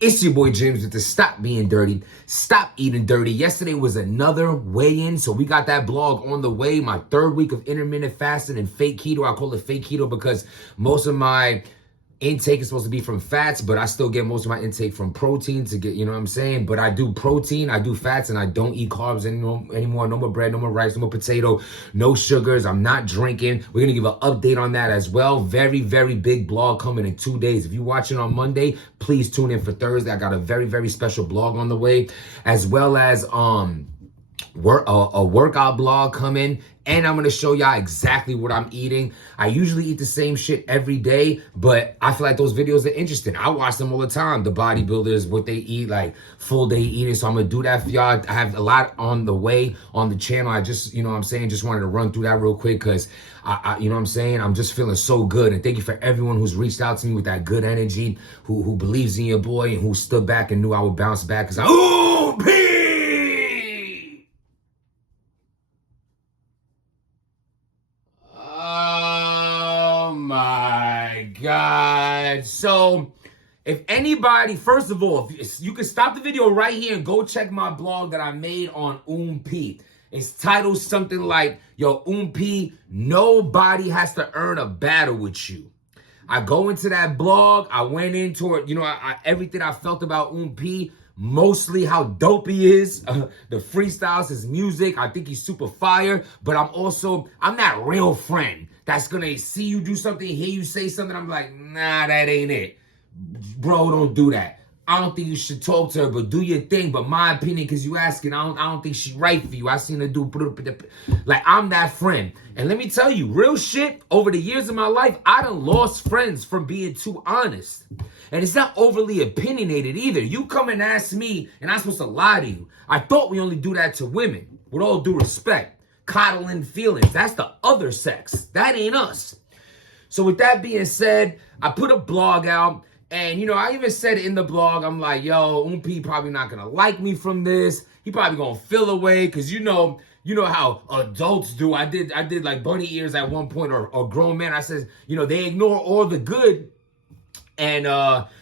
It's your boy James with the Stop Being Dirty, Stop Eating Dirty. Yesterday was another weigh-in, so we got that blog on the way. My third week of intermittent fasting and fake keto. I call it fake keto because most of my intake is supposed to be from fats, but I still get most of my intake from protein to get, you know what I'm saying? But I do protein, I do fats, and I don't eat carbs anymore. No more bread, no more rice, no more potato, no sugars. I'm not drinking. We're going to give an update on that as well. Very, very big blog coming in 2 days. If you're watching on Monday, please tune in for Thursday. I got a very, very special blog on the way, as well as a workout blog coming, and I'm gonna show y'all exactly what I'm eating. I usually eat the same shit every day, but I feel like those videos are interesting. I watch them all the time. The bodybuilders, what they eat, like full day eating. So I'm gonna do that for y'all. I have a lot on the way on the channel. I just, you know what I'm saying, just wanted to run through that real quick because you know what I'm saying, I'm just feeling so good. And thank you for everyone who's reached out to me with that good energy, who believes in your boy and who stood back and knew I would bounce back because OUN P! Oh my God. So if anybody, first of all, if you can stop the video right here and go check my blog that I made on OUN P. It's titled something like, yo, OUN P, nobody has to earn a battle with you. I go into that blog. I went into it, you know, everything I felt about OUN P, mostly how dope he is, the freestyles, his music. I think he's super fire, but I'm that real friend that's gonna see you do something, hear you say something, I'm like, nah, that ain't it. Bro, don't do that. I don't think you should talk to her, but do your thing. But my opinion, because you asking, I don't think she right for you. I seen her do, like, I'm that friend. And let me tell you, real shit, over the years of my life, I done lost friends from being too honest. And it's not overly opinionated either. You come and ask me, and I'm supposed to lie to you. I thought we only do that to women, with all due respect. Coddling feelings, that's the other sex. That ain't us. So with that being said, I put a blog out. And, you know, I even said it in the blog, I'm like, yo, OUN P probably not going to like me from this. He probably going to feel away because, you know how adults do. I did like bunny ears at one point or grown men. I said, you know, they ignore all the good and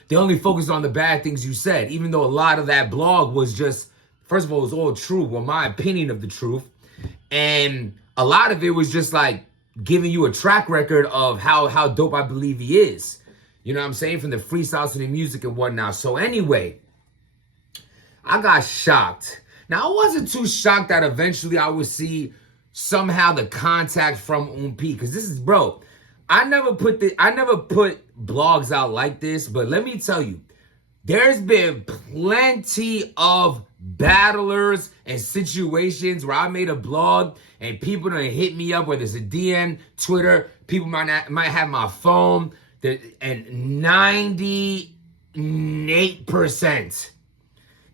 they only focus on the bad things you said, even though a lot of that blog was just, first of all, it was all true. Well, my opinion of the truth. And a lot of it was just like giving you a track record of how dope I believe he is. You know what I'm saying? From the freestyles to the music and whatnot. So anyway, I got shocked. Now, I wasn't too shocked that eventually I would see somehow the contact from OUN P. Because this is, bro, I never put blogs out like this. But let me tell you, there's been plenty of battlers and situations where I made a blog and people done hit me up, whether it's a DM, Twitter, people might have my phone. And 98%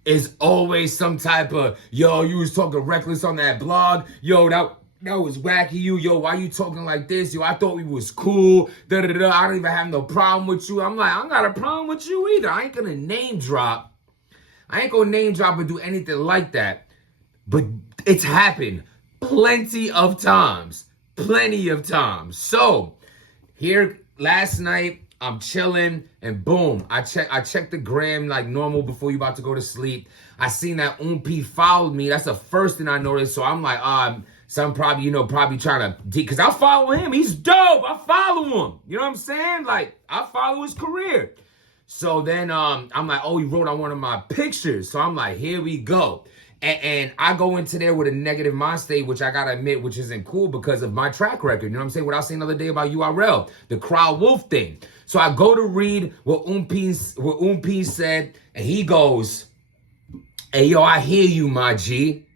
is always some type of, yo, you was talking reckless on that blog. Yo, that was wacky you. Yo, why you talking like this? Yo, I thought we was cool. I don't even have no problem with you. I'm like, I don't got a problem with you either. I ain't gonna name drop. I ain't gonna name drop or do anything like that. But it's happened plenty of times. Plenty of times. So, here, last night, I'm chilling, and boom, I checked the gram like normal before you about to go to sleep. I seen that OUN P followed me. That's the first thing I noticed. So I'm like, so I'm probably, probably trying to, because I follow him. He's dope. I follow him. You know what I'm saying? Like, I follow his career. So then I'm like, oh, he wrote on one of my pictures. So I'm like, here we go. And I go into there with a negative mind state, which I gotta admit, which isn't cool because of my track record. You know what I'm saying? What I was saying the other day about URL, the crowd wolf thing. So I go to read what OUN P said, and he goes, hey, yo, I hear you, my G.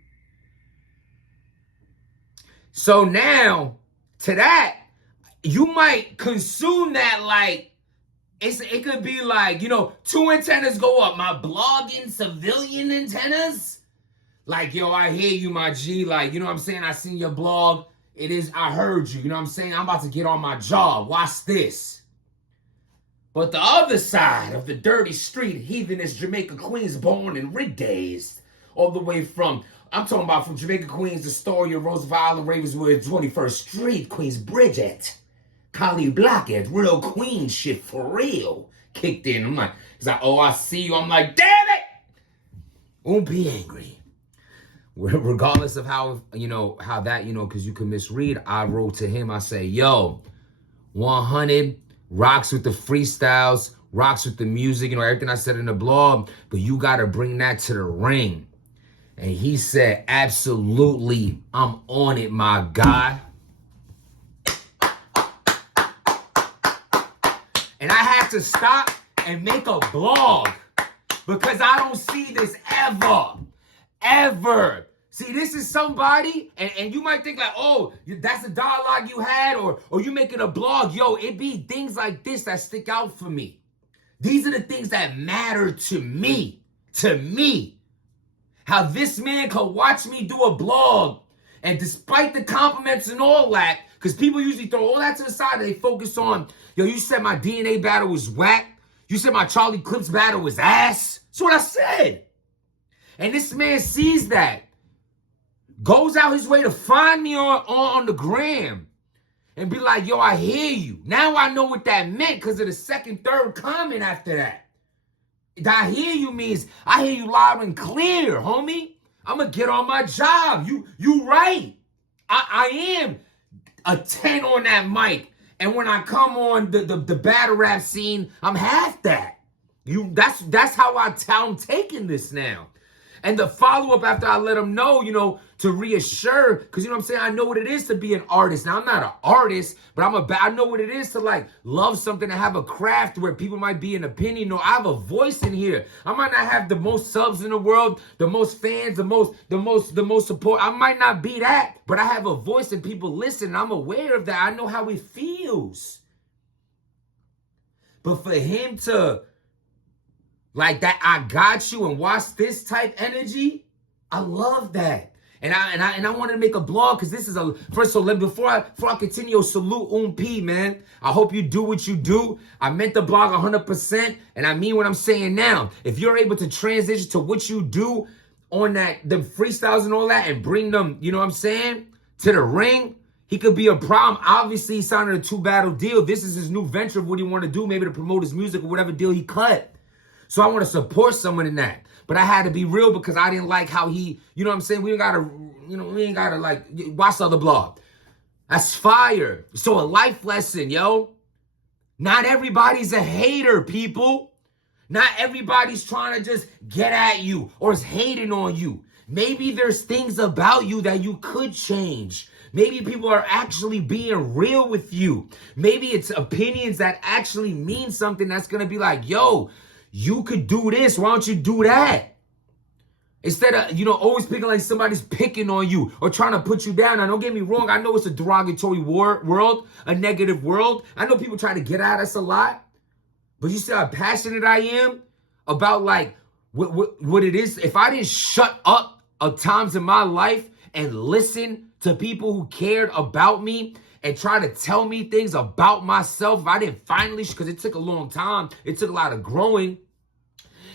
So now, to that, you might consume that like, it could be like, 2 antennas go up. My blogging civilian antennas? Like, yo, I hear you, my G. Like, you know what I'm saying? I seen your blog. I heard you. You know what I'm saying? I'm about to get on my job. Watch this. But the other side of the dirty street, heathenist Jamaica Queens, born and rig-dazed. All the way from, I'm talking about from Jamaica Queens, the story of Roosevelt Island, Ravenswood, 21st Street, Queens Bridget. Collie Blockhead, real queen shit for real. kicked in. I'm like, he's like, oh, I see you. I'm like, damn it. Oompi angry. Regardless of how, how that, because you can misread, I wrote to him, I say, yo, 100 rocks with the freestyles, rocks with the music, everything I said in the blog, but you got to bring that to the ring. And he said, absolutely, I'm on it, my guy. And I had to stop and make a blog because I don't see this ever. See, this is somebody, and you might think like, oh, that's a dialogue you had, or you making a blog. Yo, it be things like this that stick out for me. These are the things that matter to me. How this man could watch me do a blog, and despite the compliments and all that, because people usually throw all that to the side and they focus on, yo, you said my DNA battle was whack. You said my Charlie Clips battle was ass. That's what I said. And this man sees that, goes out his way to find me on the gram and be like, yo, I hear you. Now I know what that meant because of the second, third comment after that. I hear you means I hear you loud and clear, homie. I'm going to get on my job. You right. I am a 10 on that mic. And when I come on the battle rap scene, I'm half that. That's how I'm taking this now. And the follow-up after I let them know, to reassure, because, you know what I'm saying, I know what it is to be an artist. Now, I'm not an artist, but I know what it is to, like, love something and have a craft where people might be an opinion. No, I have a voice in here. I might not have the most subs in the world, the most fans, the most support. I might not be that, but I have a voice and people listen, and I'm aware of that. I know how it feels. But for him to, like that, I got you and watch this type energy, I love that. And I wanted to make a blog because this is first of all, before I continue, salute OUN P, man. I hope you do what you do. I meant the blog 100%, and I mean what I'm saying now. If you're able to transition to what you do on the freestyles and all that and bring them, you know what I'm saying, to the ring, he could be a problem. Obviously, he signed a 2-battle deal. This is his new venture of what he want to do, maybe to promote his music or whatever deal he cut. So I want to support someone in that. But I had to be real because I didn't like how he, you know what I'm saying? We ain't got to like, watch the other blog. That's fire. So a life lesson, yo. Not everybody's a hater, people. Not everybody's trying to just get at you or is hating on you. Maybe there's things about you that you could change. Maybe people are actually being real with you. Maybe it's opinions that actually mean something that's going to be like, yo, you could do this. Why don't you do that? Instead of, always picking like somebody's picking on you or trying to put you down. Now, don't get me wrong. I know it's a derogatory world, a negative world. I know people try to get at us a lot. But you see how passionate I am about like what it is. If I didn't shut up at times in my life and listen to people who cared about me and try to tell me things about myself, if I didn't finally, because it took a long time, it took a lot of growing.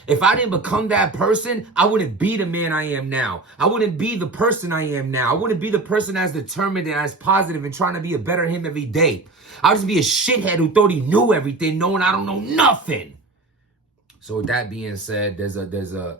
If I didn't become that person, I wouldn't be the man I am now. I wouldn't be the person I am now. I wouldn't be the person as determined and as positive and trying to be a better him every day. I'd just be a shithead who thought he knew everything, knowing I don't know nothing. So with that being said, there's a,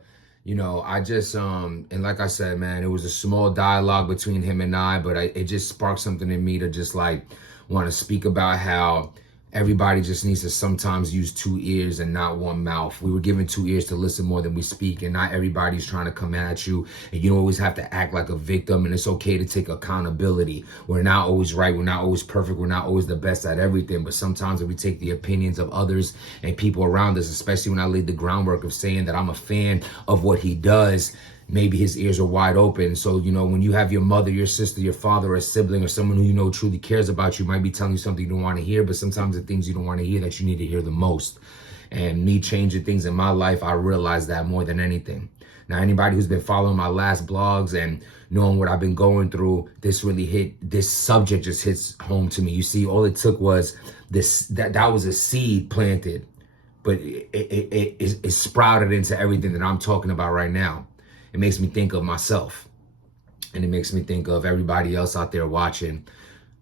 I just, and like I said, man, it was a small dialogue between him and I, but it just sparked something in me to just like want to speak about how everybody just needs to sometimes use 2 ears and not 1 mouth. We were given 2 ears to listen more than we speak, and not everybody's trying to come at you, and you don't always have to act like a victim, and it's okay to take accountability. We're not always right. We're not always perfect. We're not always the best at everything, but sometimes if we take the opinions of others and people around us, especially when I laid the groundwork of saying that I'm a fan of what he does, maybe his ears are wide open. So, when you have your mother, your sister, your father, or a sibling, or someone who truly cares about you, might be telling you something you don't want to hear, but sometimes the things you don't want to hear that you need to hear the most. And me changing things in my life, I realized that more than anything. Now, anybody who's been following my last blogs and knowing what I've been going through, this subject just hits home to me. You see, all it took was that was a seed planted, but it sprouted into everything that I'm talking about right now. It makes me think of myself, and it makes me think of everybody else out there watching.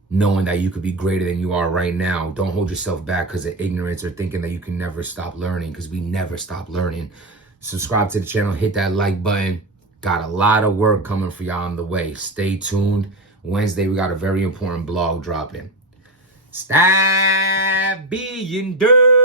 knowing that you could be greater than you are right now. Don't hold yourself back because of ignorance or thinking that you can never stop learning, because we never stop learning. Subscribe to the channel, hit that like button. Got a lot of work coming for y'all on the way. Stay tuned. Wednesday, we got a very important blog dropping. Stop being dirty.